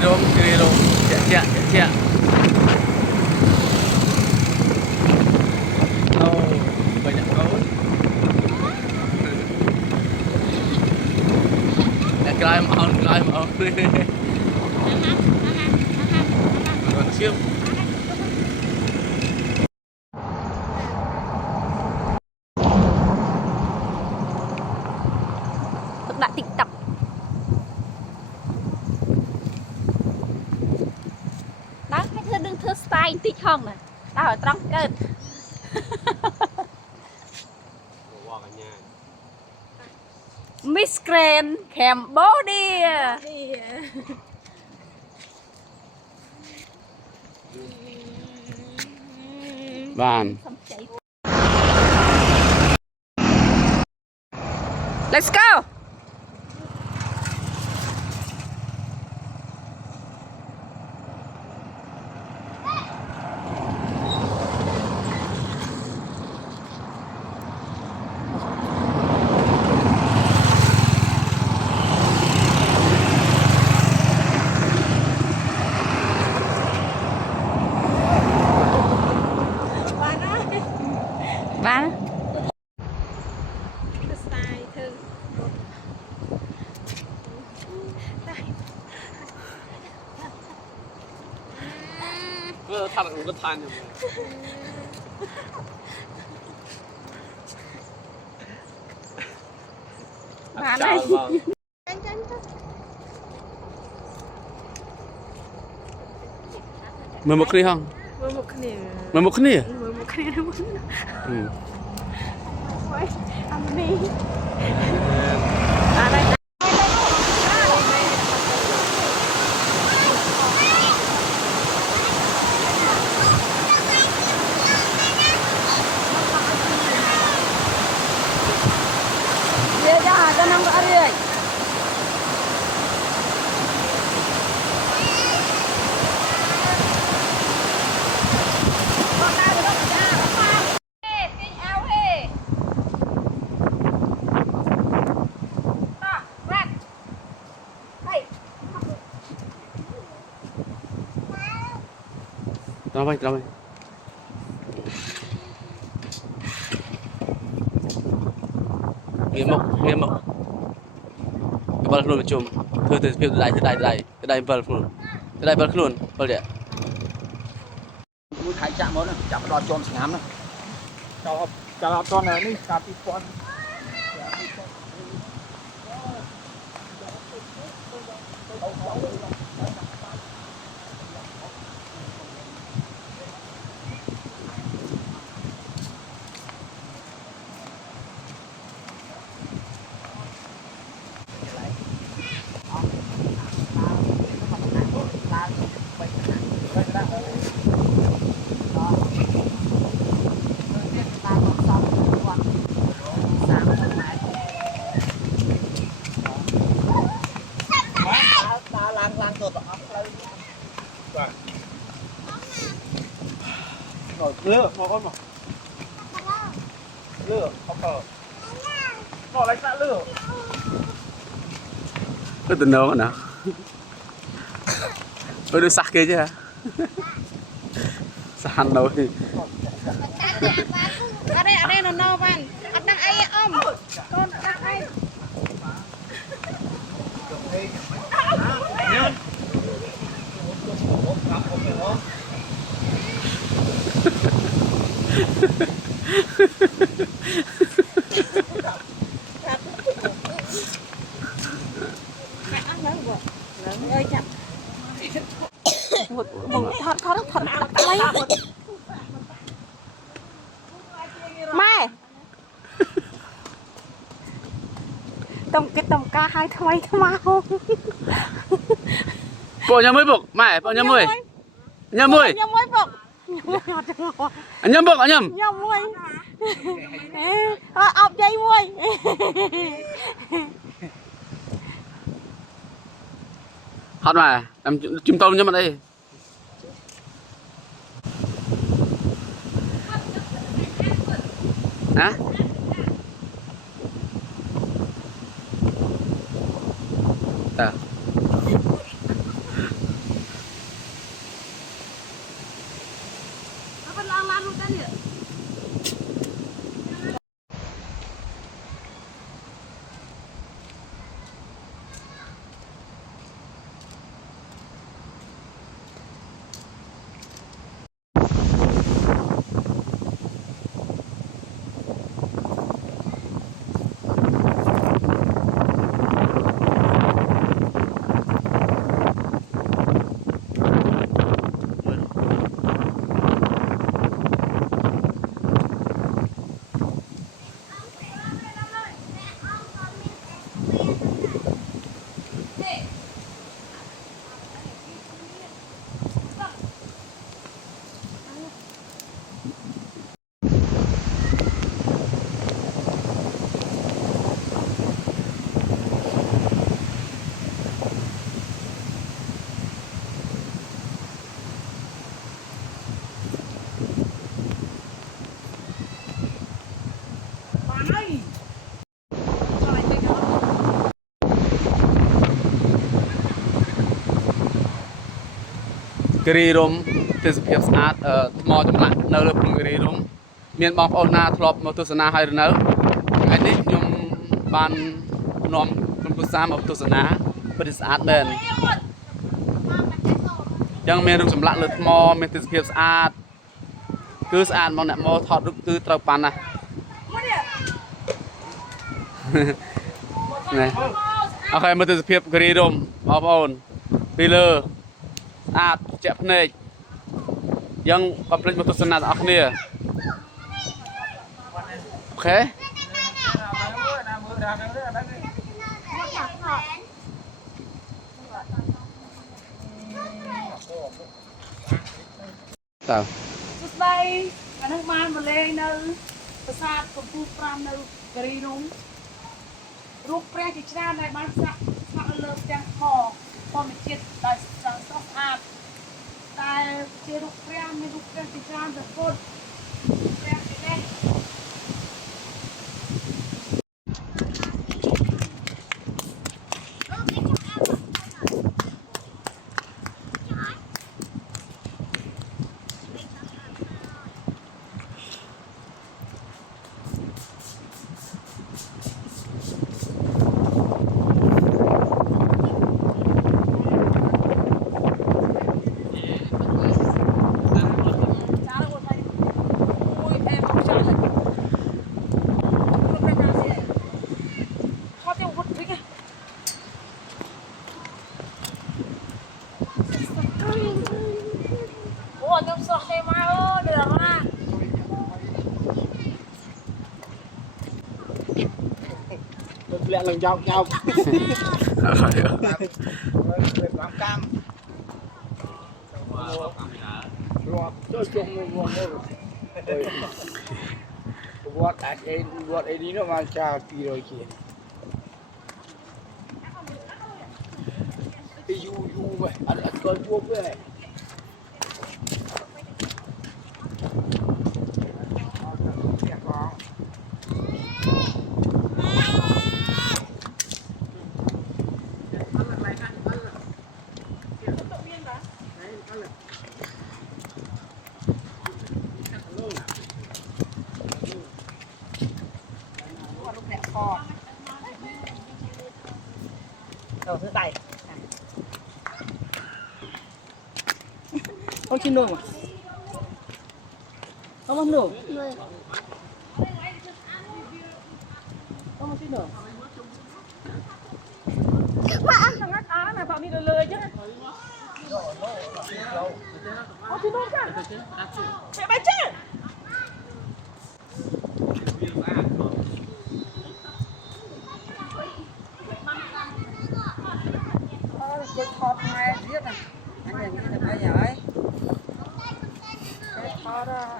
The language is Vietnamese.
kiri rong cek oh banyak kau climb on siap đặt TikTok đó cái thưa đừng thưa style tí không nè tao ở trong cơn Miss Grand Cambodia Van let's go bán style thư thật là một cái than bán này mười một kia không mười một kia ăn đi à đây dia dah ada nang ari Tao bay Nghiêm mộc cái bal luôn chum thưa phiêu đại bal luôn bal đấy mũi thái chạm món này chạm đo chôm sừng ngắm này chào con này đi chào tí con lừa một con mà lừa không cờ bỏ lại xã lừa cái tình đâu nào tôi được sạc kia chứ hả sàn đâu thì ở đây nó nâu bạn ăn đang ai ôm con đang ai ơi chậm một thoát mấy mai tông ca hai thay mau bộ nhà mới buộc mày bộ nhà mới buộc anh nhâm muối ọc dây muối hot mà làm chim tôm cho mà đây hả à. រីរំទេសភាពស្អាតថ្មចម្លាក់នៅលើភ្នំគិរីរំមានបងប្អូនណាធ្លាប់មកទស្សនាហើយឬនៅថ្ងៃនេះខ្ញុំបាននាំក្រុមគ្រួសារមកទស្សនាពិតជាស្អាតមែនចឹងមានរូបចម្លាក់លើថ្មមានទេសភាពស្អាតគឺស្អាតមកអ្នកមកថតរូបគឺត្រូវប៉ាន់ណាណែអូខេមើលទេសភាពគិរីរំបងប្អូនពីលើស្អាតជាក់ភ្នែកយ៉ាងកុំភ្លេចមកទស្សនាទាំងអស់គ្នាអូខេតើសួស្តីអានេះបានមកលេងនៅប្រាសាទកំពូល5នៅគិរីរំរូបព្រះជាច្រើនដែលបានស្នាក់នៅលើផ្ទាំងថ្មធម្មជាតិដែលស្រស់ស្អាតតែជារូបព្រះមានរូបព្រះជាច្រើនទៅពុទ្ធព្រះជានេះ Ủa, tôi sợ xe mai ơi, được mà. Lẹ lần nhau nhau. Quảng cam. Cho chung mua buat ini nó mà cha pi rồi kìa. Yu vậy, ăn con vuông vậy này. Rồi thứ bảy. Không chín nồi mà. Không nồi. Không chín nồi. Thằng ngắt á này phạm đi lười chứ. Không chín nồi chứ. Mẹ bánh chứ. Cái khót này biết này. Anh nhìn như là bây giờ ấy. Cái khót đó.